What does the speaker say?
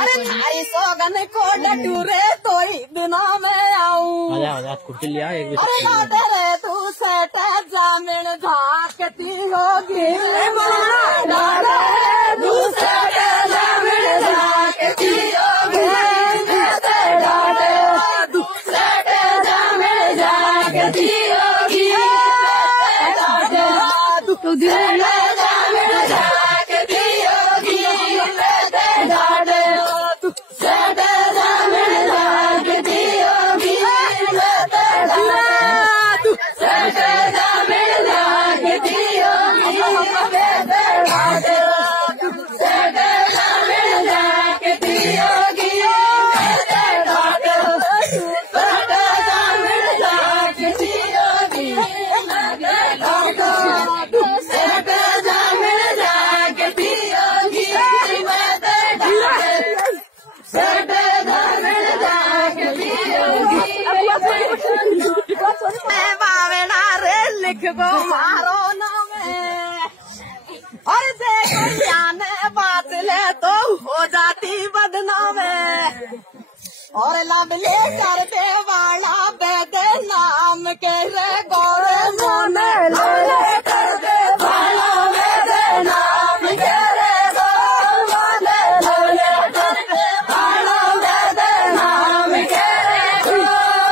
अरे थारी सौगन को डटूरे तो दिना में आऊं। कुर्सी लिया एक अरे ना तेरे तू सेट जामिन झाकती होगी तू सेट जामिन झाकती होगी तू सेट जामिन झाकती होगी तू लिखबो मारो नामे और देखने बात ले तो हो जाती बदनामे और लवले कर दे वाला बेदे नाम के रे गौरे मोने लवले कर दे वाला बेदे नाम के रे गौरे मोने लवले कर दे वाला बेदे नाम के रे गौरे